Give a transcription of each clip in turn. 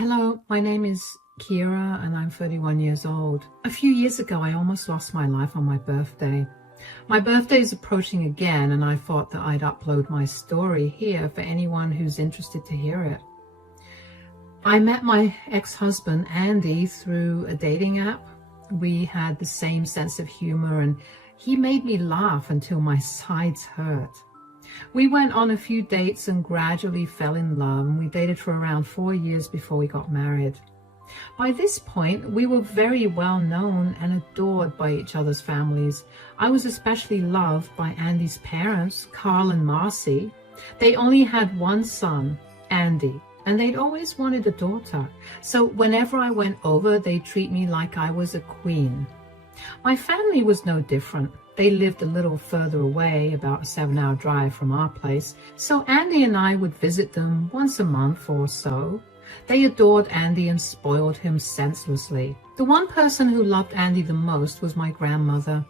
Hello, my name is Kira and I'm 31 years old. A few years ago, I almost lost my life on my birthday. My birthday is approaching again and I thought that I'd upload my story here for anyone who's interested to hear it. I met my ex-husband, Andy, through a dating app. We had the same sense of humor and he made me laugh until my sides hurt. We went on a few dates and gradually fell in love, and we dated for around 4 years before we got married. By this point, we were very well known and adored by each other's families. I was especially loved by Andy's parents, Carl and Marcy. They only had one son, Andy, and they'd always wanted a daughter. So whenever I went over, they'd treat me like I was a queen. My family was no different. They lived a little further away, about a 7-hour drive from our place, so Andy and I would visit them once a month or so. They adored Andy and spoiled him senselessly. The one person who loved Andy the most was my grandmother.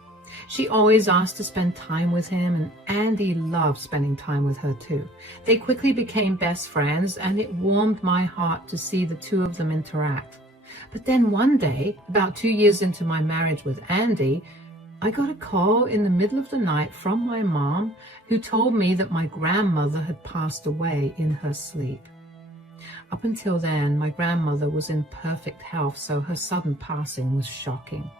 She always asked to spend time with him, and Andy loved spending time with her too. They quickly became best friends, and it warmed my heart to see the two of them interact. But then one day, about 2 years into my marriage with Andy, I got a call in the middle of the night from my mom, who told me that my grandmother had passed away in her sleep. Up until then, my grandmother was in perfect health, so her sudden passing was shocking.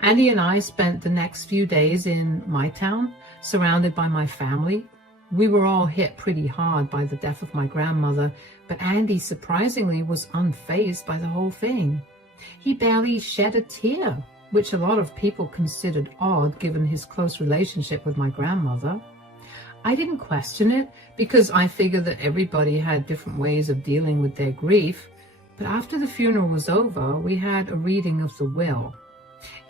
Andy and I spent the next few days in my town, surrounded by my family. We were all hit pretty hard by the death of my grandmother, but Andy surprisingly was unfazed by the whole thing. He barely shed a tear, which a lot of people considered odd given his close relationship with my grandmother. I didn't question it because I figured that everybody had different ways of dealing with their grief, but after the funeral was over, we had a reading of the will.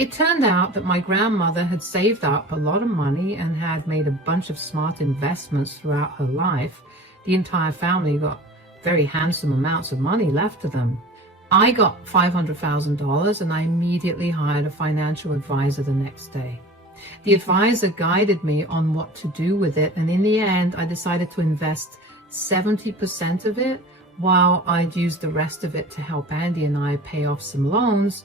It turned out that my grandmother had saved up a lot of money and had made a bunch of smart investments throughout her life. The entire family got very handsome amounts of money left to them. I got $500,000 and I immediately hired a financial advisor the next day. The advisor guided me on what to do with it, and in the end, I decided to invest 70% of it while I'd use the rest of it to help Andy and I pay off some loans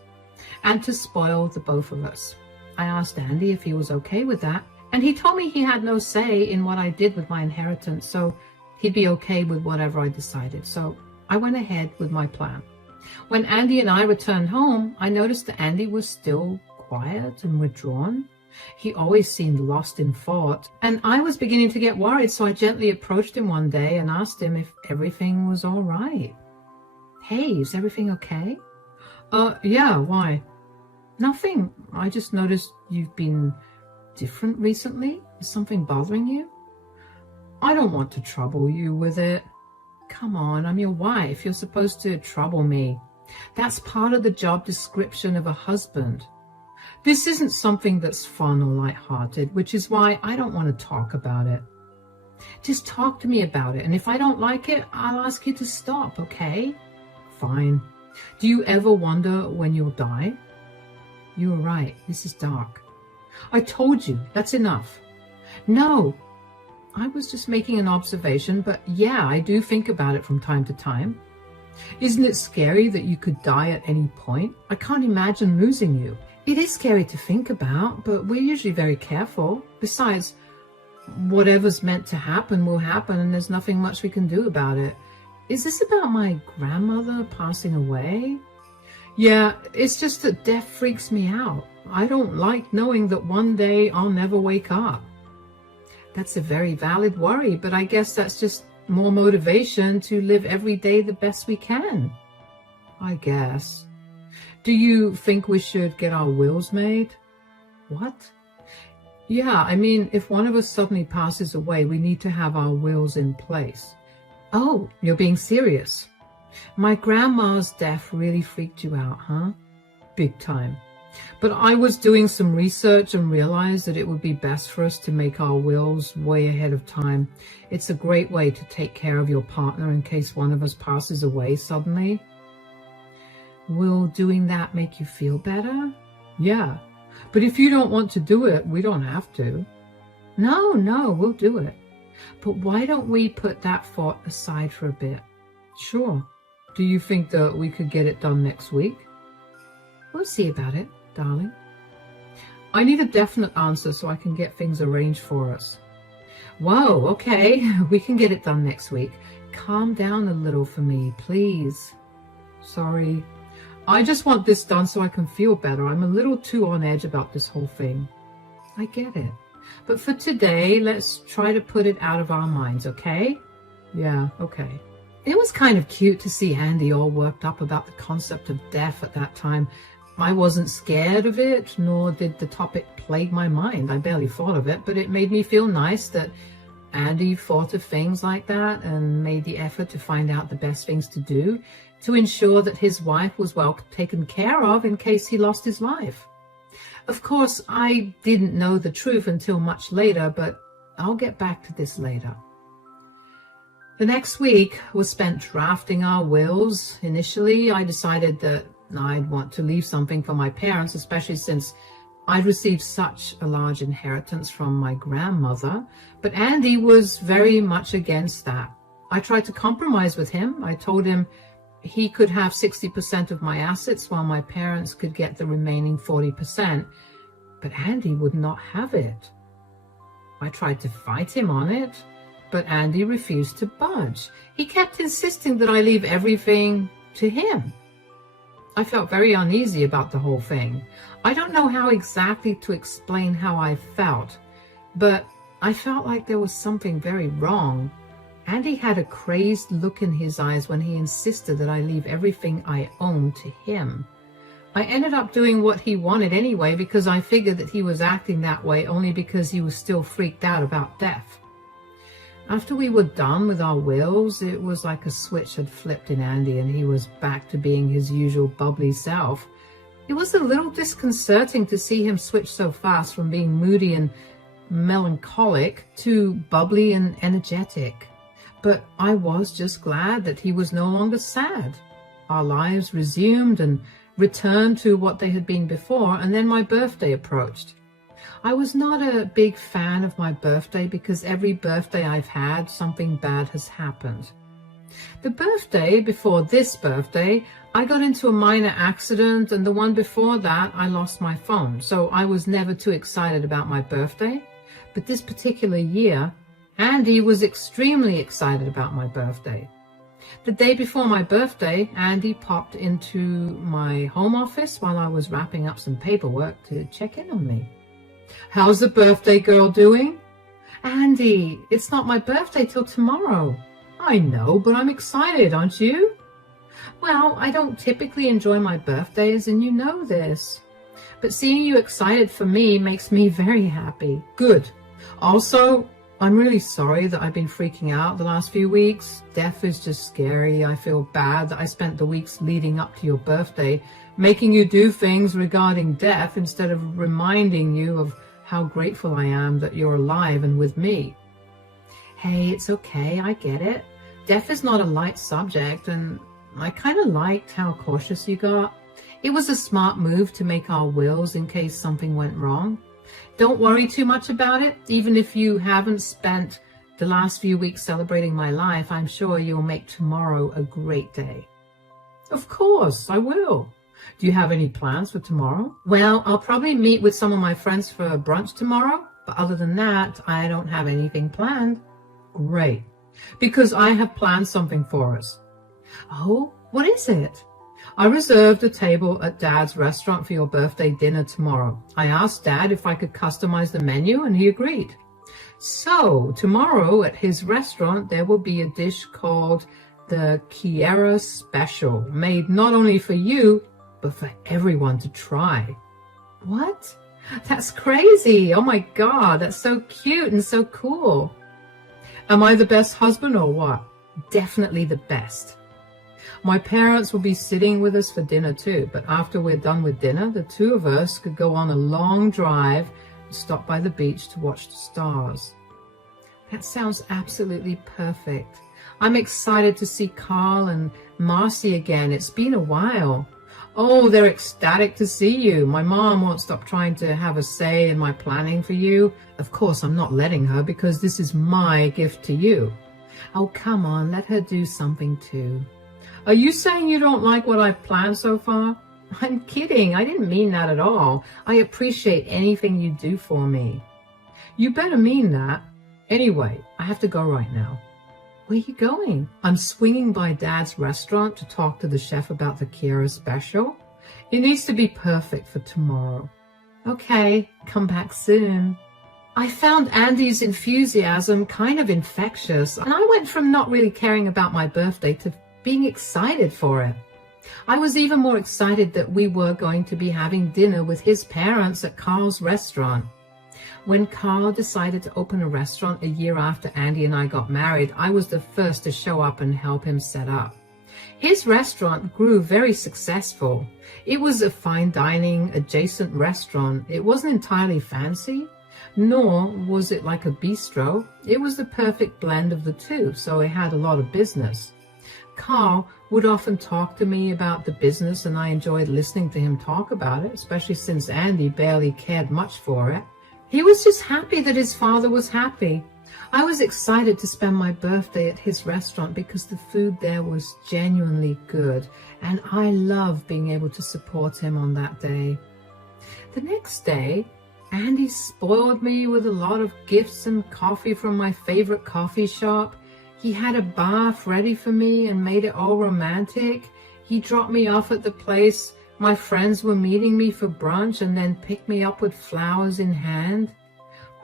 and to spoil the both of us. I asked Andy if he was okay with that, and he told me he had no say in what I did with my inheritance, so he'd be okay with whatever I decided. So I went ahead with my plan. When Andy and I returned home, I noticed that Andy was still quiet and withdrawn. He always seemed lost in thought, and I was beginning to get worried, so I gently approached him one day and asked him if everything was all right. Hey, is everything okay? Yeah, why? Nothing. I just noticed you've been different recently. Is something bothering you? I don't want to trouble you with it. Come on, I'm your wife. You're supposed to trouble me. That's part of the job description of a husband. This isn't something that's fun or lighthearted, which is why I don't want to talk about it. Just talk to me about it, and if I don't like it, I'll ask you to stop, okay? Fine. Do you ever wonder when you'll die? You were right. This is dark. I told you. That's enough. No. I was just making an observation, but yeah, I do think about it from time to time. Isn't it scary that you could die at any point? I can't imagine losing you. It is scary to think about, but we're usually very careful. Besides, whatever's meant to happen will happen, and there's nothing much we can do about it. Is this about my grandmother passing away? Yeah, it's just that death freaks me out. I don't like knowing that one day I'll never wake up. That's a very valid worry, but I guess that's just more motivation to live every day the best we can. I guess. Do you think we should get our wills made? What? Yeah, I mean, if one of us suddenly passes away, we need to have our wills in place. Oh, you're being serious. My grandma's death really freaked you out, huh? Big time. But I was doing some research and realized that it would be best for us to make our wills way ahead of time. It's a great way to take care of your partner in case one of us passes away suddenly. Will doing that make you feel better? Yeah, but if you don't want to do it, we don't have to. No, we'll do it. But why don't we put that thought aside for a bit? Sure. Do you think that we could get it done next week? We'll see about it, darling. I need a definite answer so I can get things arranged for us. Whoa, okay, we can get it done next week. Calm down a little for me, please. Sorry. I just want this done so I can feel better. I'm a little too on edge about this whole thing. I get it. But for today, let's try to put it out of our minds, okay? Yeah, okay. It was kind of cute to see Andy all worked up about the concept of death at that time. I wasn't scared of it, nor did the topic plague my mind. I barely thought of it, but it made me feel nice that Andy thought of things like that and made the effort to find out the best things to do to ensure that his wife was well taken care of in case he lost his life. Of course, I didn't know the truth until much later, but I'll get back to this later. The next week was spent drafting our wills. Initially, I decided that I'd want to leave something for my parents, especially since I'd received such a large inheritance from my grandmother, but Andy was very much against that. I tried to compromise with him. I told him he could have 60% of my assets while my parents could get the remaining 40%, but Andy would not have it. I tried to fight him on it, but Andy refused to budge. He kept insisting that I leave everything to him. I felt very uneasy about the whole thing. I don't know how exactly to explain how I felt, but I felt like there was something very wrong. Andy had a crazed look in his eyes when he insisted that I leave everything I owned to him. I ended up doing what he wanted anyway because I figured that he was acting that way only because he was still freaked out about death. After we were done with our wills, it was like a switch had flipped in Andy and he was back to being his usual bubbly self. It was a little disconcerting to see him switch so fast from being moody and melancholic to bubbly and energetic. But I was just glad that he was no longer sad. Our lives resumed and returned to what they had been before, and then my birthday approached. I was not a big fan of my birthday because every birthday I've had, something bad has happened. The birthday before this birthday, I got into a minor accident, and the one before that, I lost my phone. So I was never too excited about my birthday. But this particular year, Andy was extremely excited about my birthday. The day before my birthday, Andy popped into my home office while I was wrapping up some paperwork to check in on me. How's the birthday girl doing? Andy, it's not my birthday till tomorrow. I know, but I'm excited, aren't you? Well, I don't typically enjoy my birthdays, and you know this. But seeing you excited for me makes me very happy. Good. Also, I'm really sorry that I've been freaking out the last few weeks. Death is just scary. I feel bad that I spent the weeks leading up to your birthday making you do things regarding death instead of reminding you of how grateful I am that you're alive and with me. Hey, it's okay. I get it. Death is not a light subject, and I kind of liked how cautious you got. It was a smart move to make our wills in case something went wrong. Don't worry too much about it. Even if you haven't spent the last few weeks celebrating my life, I'm sure you'll make tomorrow a great day. Of course, I will. Do you have any plans for tomorrow? Well, I'll probably meet with some of my friends for brunch tomorrow, but other than that, I don't have anything planned. Great, because I have planned something for us. Oh, what is it? I reserved a table at Dad's restaurant for your birthday dinner tomorrow. I asked Dad if I could customize the menu, and he agreed. So, tomorrow at his restaurant, there will be a dish called the Kiera Special, made not only for you, but for everyone to try. What? That's crazy. Oh my God, that's so cute and so cool. Am I the best husband or what? Definitely the best. My parents will be sitting with us for dinner too, but after we're done with dinner, the two of us could go on a long drive and stop by the beach to watch the stars. That sounds absolutely perfect. I'm excited to see Carl and Marcy again. It's been a while. Oh, they're ecstatic to see you. My mom won't stop trying to have a say in my planning for you. Of course, I'm not letting her because this is my gift to you. Oh, come on, let her do something too. Are you saying you don't like what I've planned so far? I'm kidding. I didn't mean that at all. I appreciate anything you do for me. You better mean that. Anyway, I have to go right now. Where are you going? I'm swinging by Dad's restaurant to talk to the chef about the Kira special. It needs to be perfect for tomorrow. Okay, come back soon. I found Andy's enthusiasm kind of infectious, and I went from not really caring about my birthday to being excited for it. I was even more excited that we were going to be having dinner with his parents at Carl's restaurant. When Carl decided to open a restaurant a year after Andy and I got married, I was the first to show up and help him set up. His restaurant grew very successful. It was a fine dining adjacent restaurant. It wasn't entirely fancy, nor was it like a bistro. It was the perfect blend of the two, so it had a lot of business. Carl would often talk to me about the business, and I enjoyed listening to him talk about it, especially since Andy barely cared much for it. He was just happy that his father was happy. I was excited to spend my birthday at his restaurant because the food there was genuinely good, and I loved being able to support him on that day. The next day, Andy spoiled me with a lot of gifts and coffee from my favorite coffee shop. He had a bath ready for me and made it all romantic. He dropped me off at the place my friends were meeting me for brunch and then picked me up with flowers in hand.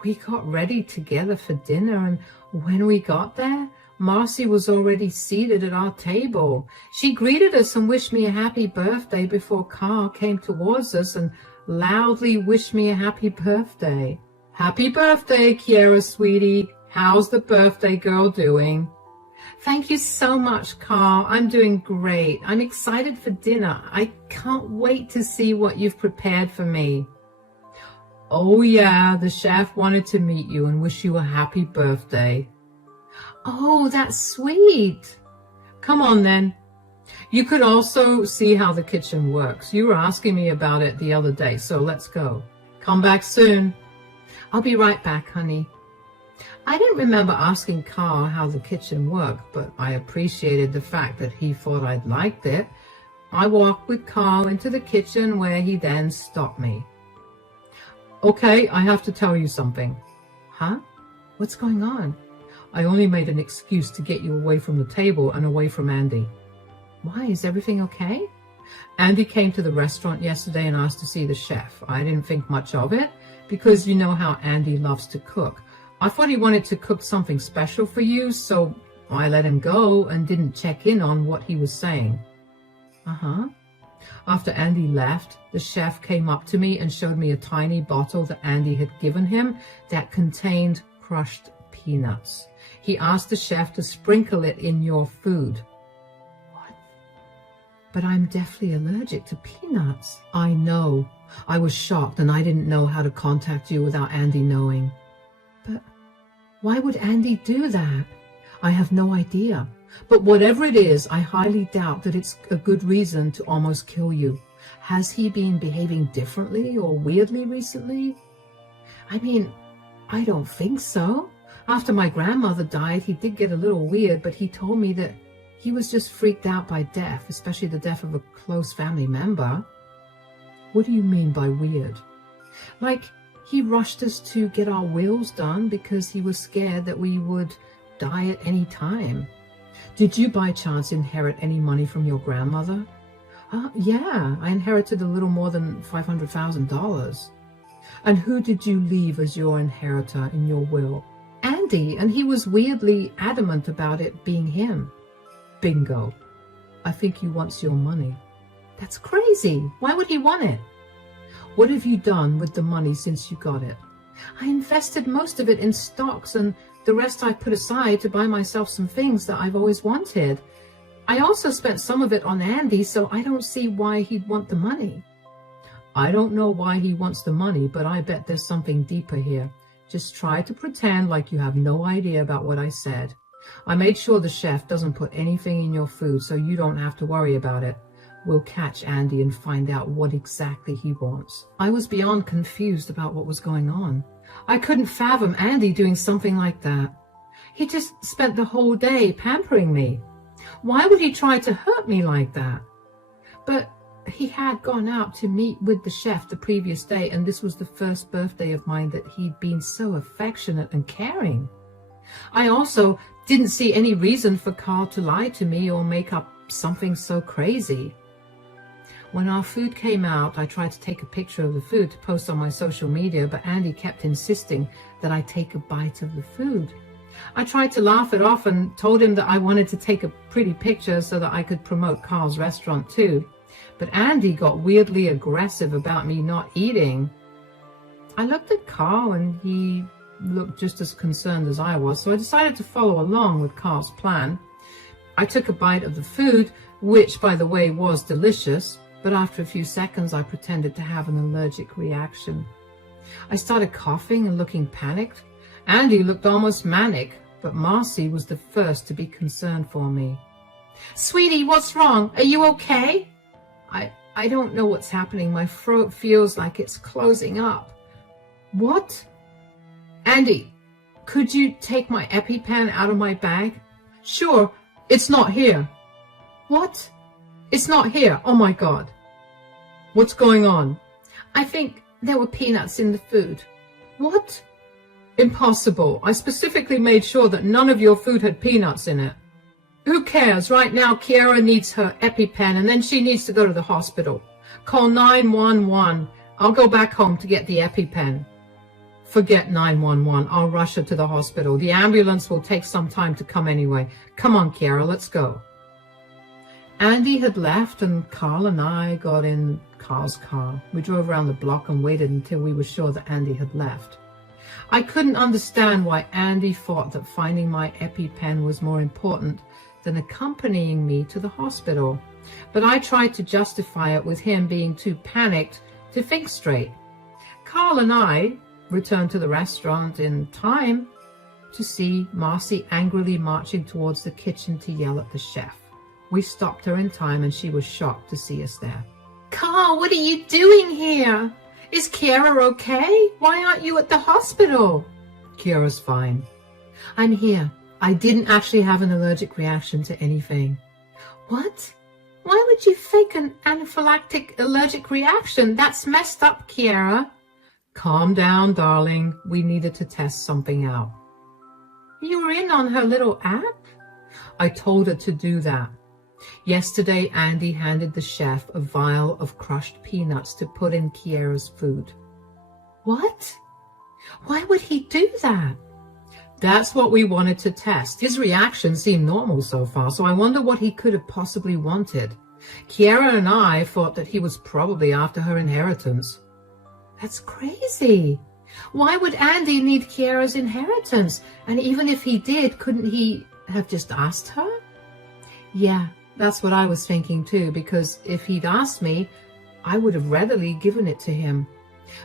We got ready together for dinner, and when we got there, Marcy was already seated at our table. She greeted us and wished me a happy birthday before Carl came towards us and loudly wished me a happy birthday. Happy birthday, Kiera, sweetie. How's the birthday girl doing? Thank you so much, Carl. I'm doing great. I'm excited for dinner. I can't wait to see what you've prepared for me. Oh yeah, the chef wanted to meet you and wish you a happy birthday. Oh, that's sweet. Come on then. You could also see how the kitchen works. You were asking me about it the other day, so let's go. Come back soon. I'll be right back, honey. I didn't remember asking Carl how the kitchen worked, but I appreciated the fact that he thought I'd liked it. I walked with Carl into the kitchen, where he then stopped me. Okay, I have to tell you something. Huh? What's going on? I only made an excuse to get you away from the table and away from Andy. Why, is everything okay? Andy came to the restaurant yesterday and asked to see the chef. I didn't think much of it, because you know how Andy loves to cook. I thought he wanted to cook something special for you, so I let him go and didn't check in on what he was saying. Uh-huh. After Andy left, the chef came up to me and showed me a tiny bottle that Andy had given him that contained crushed peanuts. He asked the chef to sprinkle it in your food. What? But I'm deathly allergic to peanuts. I know. I was shocked, and I didn't know how to contact you without Andy knowing. But why would Andy do that? I have no idea. But whatever it is, I highly doubt that it's a good reason to almost kill you. Has he been behaving differently or weirdly recently? I mean, I don't think so. After my grandmother died, he did get a little weird, but he told me that he was just freaked out by death, especially the death of a close family member. What do you mean by weird? Like, he rushed us to get our wills done because he was scared that we would die at any time. Did you by chance inherit any money from your grandmother? Yeah, I inherited a little more than $500,000. And who did you leave as your inheritor in your will? Andy, and he was weirdly adamant about it being him. Bingo. I think he wants your money. That's crazy. Why would he want it? What have you done with the money since you got it? I invested most of it in stocks, and the rest I put aside to buy myself some things that I've always wanted. I also spent some of it on Andy, so I don't see why he'd want the money. I don't know why he wants the money, but I bet there's something deeper here. Just try to pretend like you have no idea about what I said. I made sure the chef doesn't put anything in your food, so you don't have to worry about it. We'll catch Andy and find out what exactly he wants. I was beyond confused about what was going on. I couldn't fathom Andy doing something like that. He just spent the whole day pampering me. Why would he try to hurt me like that? But he had gone out to meet with the chef the previous day, and this was the first birthday of mine that he'd been so affectionate and caring. I also didn't see any reason for Carl to lie to me or make up something so crazy. When our food came out, I tried to take a picture of the food to post on my social media, but Andy kept insisting that I take a bite of the food. I tried to laugh it off and told him that I wanted to take a pretty picture so that I could promote Carl's restaurant too. But Andy got weirdly aggressive about me not eating. I looked at Carl and he looked just as concerned as I was, so I decided to follow along with Carl's plan. I took a bite of the food, which, by the way, was delicious, but after a few seconds I pretended to have an allergic reaction. I started coughing and looking panicked. Andy looked almost manic, but Marcy was the first to be concerned for me. "Sweetie, what's wrong? Are you okay?" I don't know what's happening. My throat feels like it's closing up. "What?" "Andy, could you take my EpiPen out of my bag?" "Sure, it's not here." "What? It's not here? Oh my God." "What's going on?" "I think there were peanuts in the food." "What?" "Impossible. I specifically made sure that none of your food had peanuts in it." "Who cares? Right now, Kiara needs her EpiPen, and then she needs to go to the hospital. Call 911. I'll go back home to get the EpiPen." "Forget 911. I'll rush her to the hospital. The ambulance will take some time to come anyway. Come on, Kiara, let's go." Andy had left, and Carl and I got in Carl's car. We drove around the block and waited until we were sure that Andy had left. I couldn't understand why Andy thought that finding my EpiPen was more important than accompanying me to the hospital, but I tried to justify it with him being too panicked to think straight. Carl and I returned to the restaurant in time to see Marcy angrily marching towards the kitchen to yell at the chef. We stopped her in time and she was shocked to see us there. "Carl, what are you doing here? Is Kiara okay? Why aren't you at the hospital?" "Kiara's fine." "I'm here. I didn't actually have an allergic reaction to anything." "What? Why would you fake an anaphylactic allergic reaction? That's messed up, Kiara." "Calm down, darling. We needed to test something out." "You were in on her little act?" "I told her to do that. Yesterday, Andy handed the chef a vial of crushed peanuts to put in Kiara's food." "What? Why would he do that?" "That's what we wanted to test. His reaction seemed normal so far, so I wonder what he could have possibly wanted. Kiara and I thought that he was probably after her inheritance." "That's crazy. Why would Andy need Kiara's inheritance? And even if he did, couldn't he have just asked her?" "Yeah, that's what I was thinking too, because if he'd asked me, I would have readily given it to him.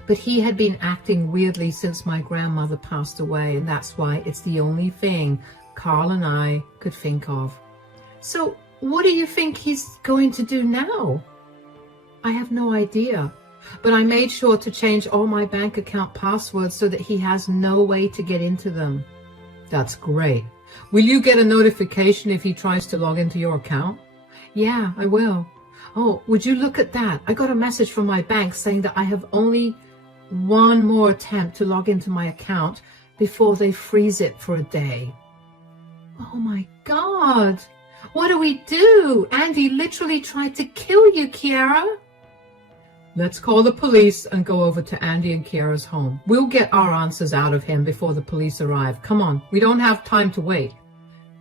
But he had been acting weirdly since my grandmother passed away, and that's why it's the only thing Carl and I could think of." "So what do you think he's going to do now?" "I have no idea, but I made sure to change all my bank account passwords so that he has no way to get into them." "That's great. Will you get a notification if he tries to log into your account?" "Yeah, I will. Oh, would you look at that? I got a message from my bank saying that I have only one more attempt to log into my account before they freeze it for a day." "Oh my God. What do we do? Andy literally tried to kill you, Kiara." "Let's call the police and go over to Andy and Kiara's home. We'll get our answers out of him before the police arrive. Come on, we don't have time to wait."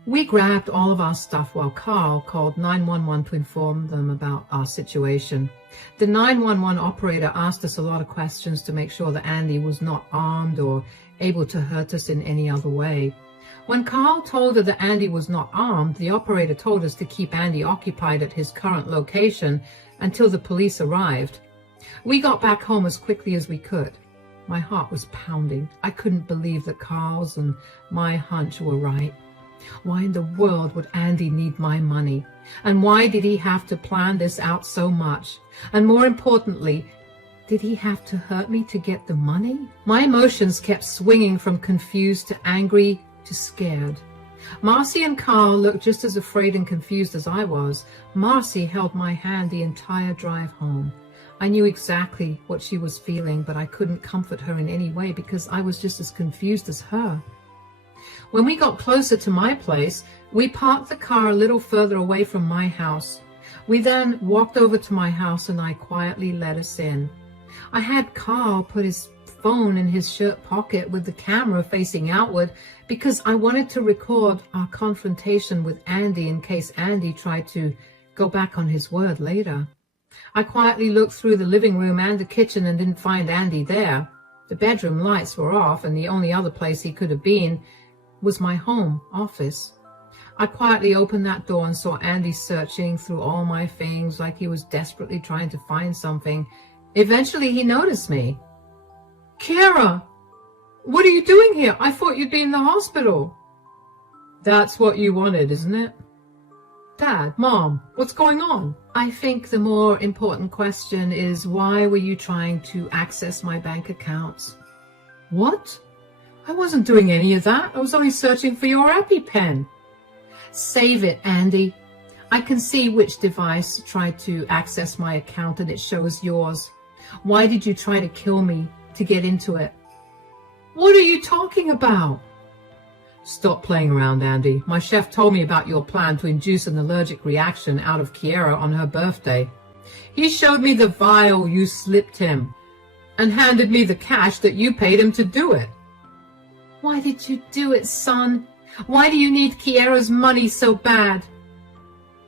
We grabbed all of our stuff while Carl called 911 to inform them about our situation. The 911 operator asked us a lot of questions to make sure that Andy was not armed or able to hurt us in any other way. When Carl told her that Andy was not armed, the operator told us to keep Andy occupied at his current location until the police arrived. We got back home as quickly as we could. My heart was pounding. I couldn't believe that Carl's and my hunch were right. Why in the world would Andy need my money? And why did he have to plan this out so much? And more importantly, did he have to hurt me to get the money? My emotions kept swinging from confused to angry to scared. Marcy and Carl looked just as afraid and confused as I was. Marcy held my hand the entire drive home. I knew exactly what she was feeling, but I couldn't comfort her in any way because I was just as confused as her. When we got closer to my place, we parked the car a little further away from my house. We then walked over to my house and I quietly let us in. I had Carl put his phone in his shirt pocket with the camera facing outward because I wanted to record our confrontation with Andy in case Andy tried to go back on his word later. I quietly looked through the living room and the kitchen and didn't find Andy there. The bedroom lights were off and the only other place he could have been was my home office. I quietly opened that door and saw Andy searching through all my things like he was desperately trying to find something. Eventually he noticed me. "Kiera, what are you doing here? I thought you'd be in the hospital." "That's what you wanted, isn't it?" "Dad, Mom, what's going on?" I think the more important question is, why were you trying to access my bank accounts? "What? I wasn't doing any of that. I was only searching for your EpiPen." "Save it, Andy. I can see which device tried to access my account and it shows yours. Why did you try to kill me to get into it?" "What are you talking about?" "Stop playing around, Andy. My chef told me about your plan to induce an allergic reaction out of Kiera on her birthday. He showed me the vial you slipped him and handed me the cash that you paid him to do it." "Why did you do it, son? Why do you need Kiera's money so bad?"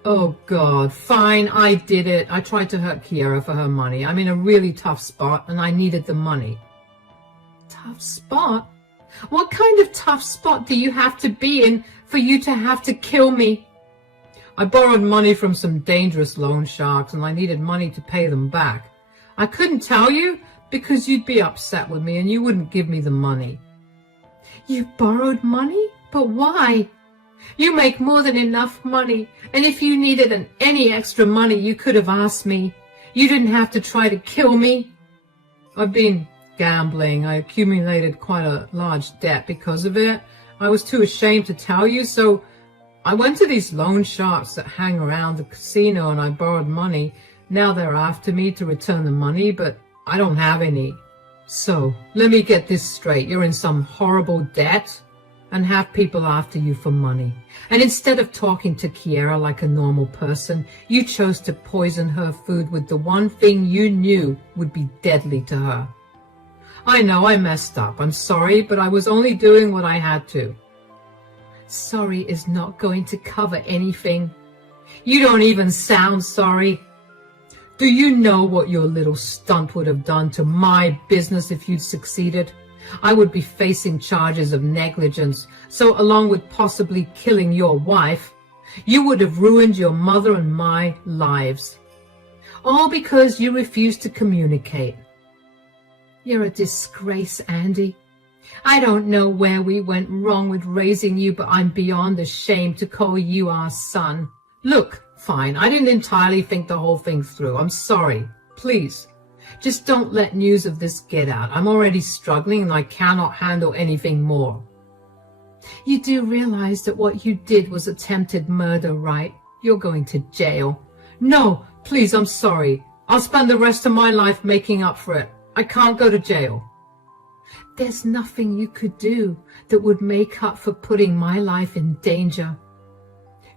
"Oh, God, fine, I did it. I tried to hurt Kiera for her money. I'm in a really tough spot and I needed the money." "Tough spot? What kind of tough spot do you have to be in for you to have to kill me?" "I borrowed money from some dangerous loan sharks and I needed money to pay them back. I couldn't tell you because you'd be upset with me and you wouldn't give me the money." "You borrowed money? But why? You make more than enough money, and if you needed any extra money, you could have asked me. You didn't have to try to kill me." "I've been gambling. I accumulated quite a large debt because of it. I was too ashamed to tell you, so I went to these loan sharks that hang around the casino and I borrowed money. Now they're after me to return the money, but I don't have any. So, let me get this straight. You're in some horrible debt and have people after you for money. And instead of talking to Kiera like a normal person, you chose to poison her food with the one thing you knew would be deadly to her. I know I messed up. I'm sorry, but I was only doing what I had to." "Sorry is not going to cover anything. You don't even sound sorry. Do you know what your little stunt would have done to my business if you'd succeeded? I would be facing charges of negligence, so along with possibly killing your wife, you would have ruined your mother and my lives. All because you refused to communicate. You're a disgrace, Andy. I don't know where we went wrong with raising you, but I'm beyond ashamed to call you our son. Look, fine, I didn't entirely think the whole thing through. I'm sorry. Please, just don't let news of this get out. I'm already struggling and I cannot handle anything more." "You do realize that what you did was attempted murder, right? You're going to jail." "No, please, I'm sorry. I'll spend the rest of my life making up for it. I can't go to jail." "There's nothing you could do that would make up for putting my life in danger."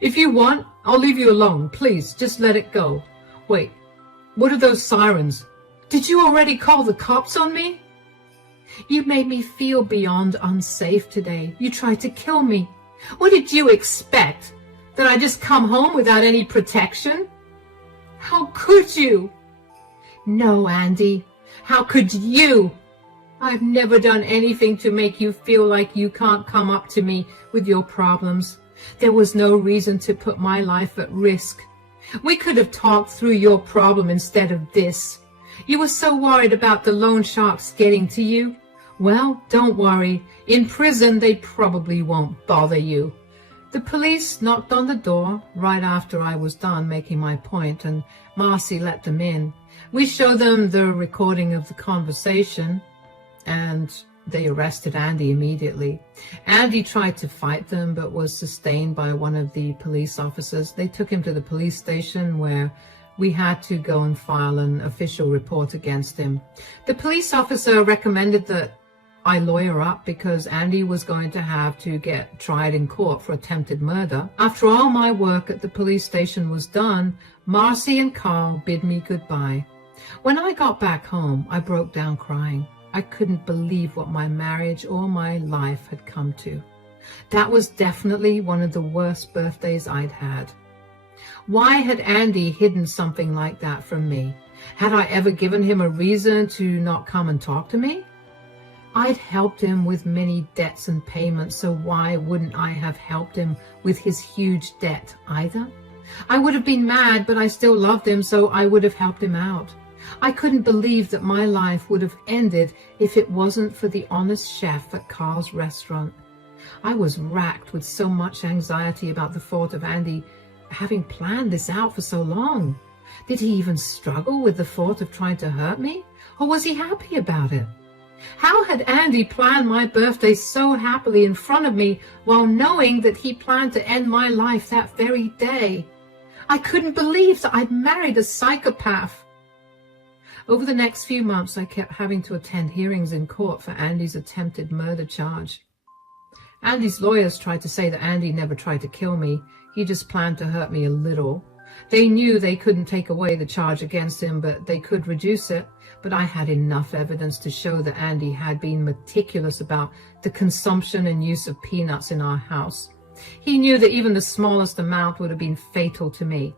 "If you want, I'll leave you alone. Please, just let it go. Wait, what are those sirens? Did you already call the cops on me?" "You made me feel beyond unsafe today. You tried to kill me. What did you expect? That I just come home without any protection? How could you?" "No, Andy. How could you? I've never done anything to make you feel like you can't come up to me with your problems. There was no reason to put my life at risk. We could have talked through your problem instead of this. You were so worried about the loan sharks getting to you. Well, don't worry. In prison, they probably won't bother you." The police knocked on the door right after I was done making my point, and Marcy let them in. We showed them the recording of the conversation, and they arrested Andy immediately. Andy tried to fight them but was sustained by one of the police officers. They took him to the police station where we had to go and file an official report against him. The police officer recommended that I lawyer up because Andy was going to have to get tried in court for attempted murder. After all my work at the police station was done, Marcy and Carl bid me goodbye. When I got back home, I broke down crying. I couldn't believe what my marriage or my life had come to. That was definitely one of the worst birthdays I'd had. Why had Andy hidden something like that from me? Had I ever given him a reason to not come and talk to me? I'd helped him with many debts and payments, so why wouldn't I have helped him with his huge debt either? I would have been mad, but I still loved him, so I would have helped him out. I couldn't believe that my life would have ended if it wasn't for the honest chef at Carl's restaurant. I was racked with so much anxiety about the thought of Andy having planned this out for so long. Did he even struggle with the thought of trying to hurt me, or was he happy about it? How had Andy planned my birthday so happily in front of me while knowing that he planned to end my life that very day? I couldn't believe that I'd married a psychopath. Over the next few months, I kept having to attend hearings in court for Andy's attempted murder charge. Andy's lawyers tried to say that Andy never tried to kill me. He just planned to hurt me a little. They knew they couldn't take away the charge against him, but they could reduce it. But I had enough evidence to show that Andy had been meticulous about the consumption and use of peanuts in our house. He knew that even the smallest amount would have been fatal to me.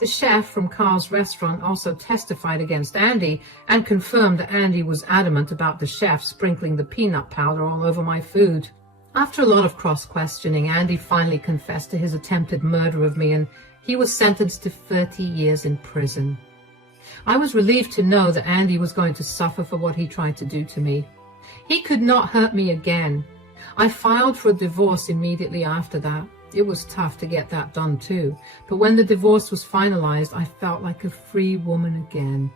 The chef from Carl's restaurant also testified against Andy and confirmed that Andy was adamant about the chef sprinkling the peanut powder all over my food. After a lot of cross-questioning, Andy finally confessed to his attempted murder of me, and he was sentenced to 30 years in prison. I was relieved to know that Andy was going to suffer for what he tried to do to me. He could not hurt me again. I filed for a divorce immediately after that. It was tough to get that done too, but when the divorce was finalized, I felt like a free woman again.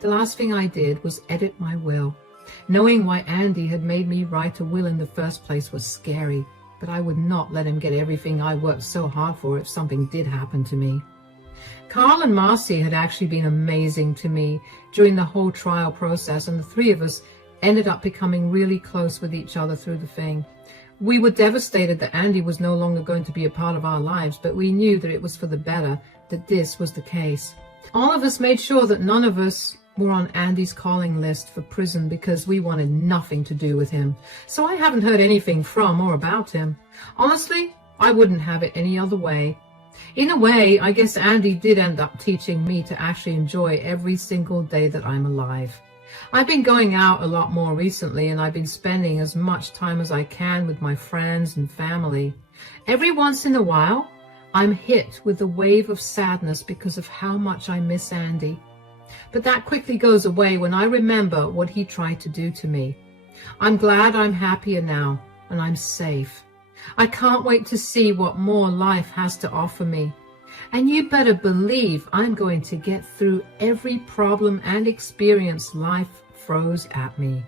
The last thing I did was edit my will. Knowing why Andy had made me write a will in the first place was scary, but I would not let him get everything I worked so hard for if something did happen to me. Carl and Marcy had actually been amazing to me during the whole trial process, and the three of us ended up becoming really close with each other through the thing. We were devastated that Andy was no longer going to be a part of our lives, but we knew that it was for the better that this was the case. All of us made sure that none of us were on Andy's calling list for prison because we wanted nothing to do with him. So I haven't heard anything from or about him. Honestly, I wouldn't have it any other way. In a way, I guess Andy did end up teaching me to actually enjoy every single day that I'm alive. I've been going out a lot more recently, and I've been spending as much time as I can with my friends and family. Every once in a while, I'm hit with a wave of sadness because of how much I miss Andy. But that quickly goes away when I remember what he tried to do to me. I'm glad I'm happier now, and I'm safe. I can't wait to see what more life has to offer me. And you better believe I'm going to get through every problem and experience life throws at me.